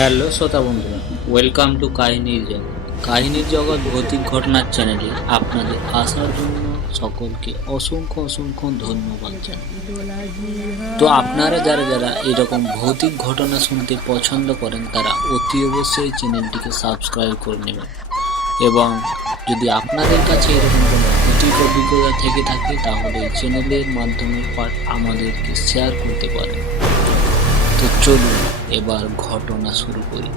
Hello শ্রোতা বন্ধুরা welcome to কাহিনীর জগৎ। কাহিনীর জগৎ ভৌতিক ঘটনার চ্যানেলে আপনাদের আসার জন্য সকলকে অসংখ্য অসংখ্য ধন্যবাদ জানাই। তো আপনারা যারা যারা এরকম ভৌতিক ঘটনা শুনতে পছন্দ করেন, তারা অতি অবশ্যই চ্যানেলটিকে সাবস্ক্রাইব করে নেবেন। এবং যদি আপনাদের কাছে এরকম কোনো ভৌতিক অভিজ্ঞতা থেকে থাকে, তাহলে চ্যানেলের মাধ্যমে আমাদেরকে শেয়ার করতে পারেন। তো চলুন, এবার ঘটনা শুরু করি।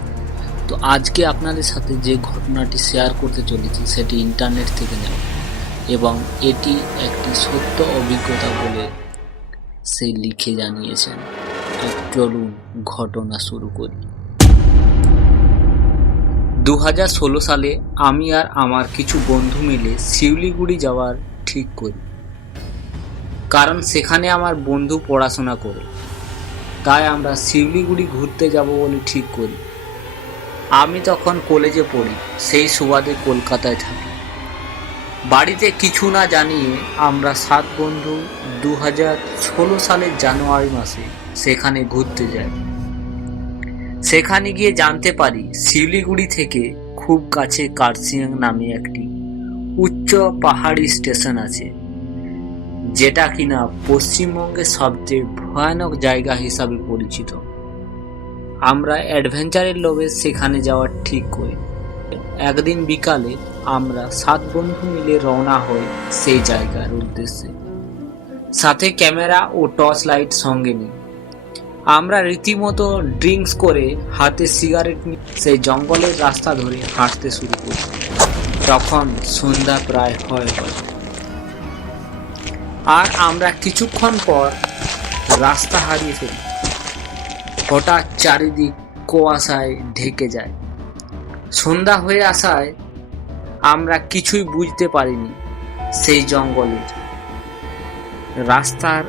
তো আজকে আপনাদের সাথে যে ঘটনাটি শেয়ার করতে চলেছি, সেটি ইন্টারনেট থেকে নেওয়া। এবং এটি একটি সত্য অভিজ্ঞতা বলে সে লিখে জানিয়েছেন। তো চলুন ঘটনা শুরু করি। দু হাজার ষোলো সালে আমি আর আমার কিছু বন্ধু মিলে শিউলিগুড়ি যাওয়ার ঠিক করি। কারণ সেখানে আমার বন্ধু পড়াশোনা করে। তাই আমরা শিউলিগুড়ি ঘুরতে যাব বলে ঠিক করি। আমি তখন কলেজে পড়ি, সেই সুবাদে কলকাতায় থাকি। বাড়িতে কিছু না জানিয়ে আমরা সাত বন্ধু দু হাজার ষোলো সালের জানুয়ারি মাসে সেখানে ঘুরতে যাই। সেখানে গিয়ে জানতে পারি শিউলিগুড়ি থেকে খুব কাছে কার্সিয়াং নামে একটি উচ্চ পাহাড়ি স্টেশন আছে। যেটা কিনা পশ্চিমবঙ্গের সবচেয়ে ভয়ানক জায়গা হিসাবে পরিচিত। আমরা অ্যাডভেঞ্চারের লোভে সেখানে যাওয়ার ঠিক করি। একদিন বিকালে আমরা সাত বন্ধু মিলে রওনা হই সেই জায়গার উদ্দেশ্যে। সাথে ক্যামেরা ও টর্চ লাইট সঙ্গে নিই। আমরা রীতিমতো ড্রিঙ্কস করে হাতে সিগারেট নিয়ে সেই জঙ্গলের রাস্তা ধরে হাঁটতে শুরু করি। তখন সন্ধ্যা প্রায় হয় হয় আর আমরা কিছুক্ষণ পর রাস্তা হারিয়ে ফেলি। হঠাৎ চারিদিক কুয়াশায় ঢেকে যায়। সন্ধ্যা হয়ে আসায় আমরা কিছুই বুঝতে পারিনি সেই জঙ্গলের রাস্তার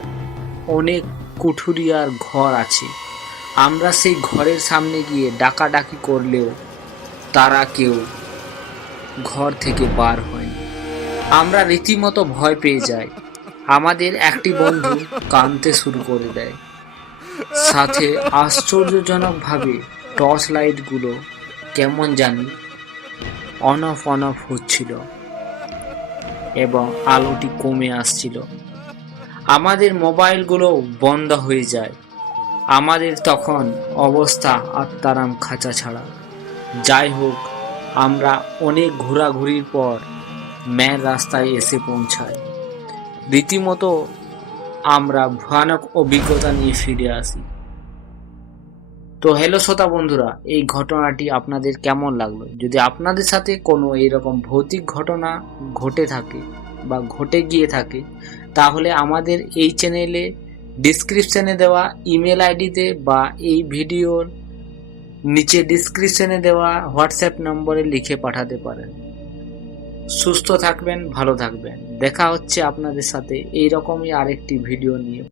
অনেক কুঠুরিয়ার ঘর আছে। আমরা সেই ঘরের সামনে গিয়ে ডাকাডাকি করলেও তারা কেউ ঘর থেকে বার হয়নি। আমরা রীতিমতো ভয় পেয়ে যাই। আমাদের একটি বন্ধু কাঁদতে শুরু করে দেয়। সাথে আশ্চর্যজনকভাবে টর্চ লাইটগুলো কেমন জানি অন অফ অন অফ হচ্ছিল এবং আলোটি কমে আসছিল। আমাদের মোবাইলগুলো বন্ধ হয়ে যায়। আমাদের তখন অবস্থা আত্মারাম খাঁচা ছাড়া। যাই হোক, আমরা অনেক ঘোরাঘুরির পর ম্যান রাস্তায় এসে পৌঁছাই রীতিমতো আমরা ভয়ানক অভিজ্ঞতা নিয়ে ফিরে আসি। তো হ্যালো শ্রোতা বন্ধুরা, এই ঘটনাটি আপনাদের কেমন লাগল? যদি আপনাদের সাথে কোনো এইরকম ভৌতিক ঘটনা ঘটে থাকে বা ঘটে গিয়ে থাকে, তাহলে আমাদের এই চ্যানেলে ডিসক্রিপশনে দেওয়া ইমেল আইডিতে বা এই ভিডিওর নিচে ডিসক্রিপশনে দেওয়া হোয়াটসঅ্যাপ নম্বরে লিখে পাঠাতে পারেন। সুস্থ থাকবেন ভালো থাকবেন। দেখা হচ্ছে আপনাদের সাথে। এই রকমই আরেকটি ভিডিও নিয়ে।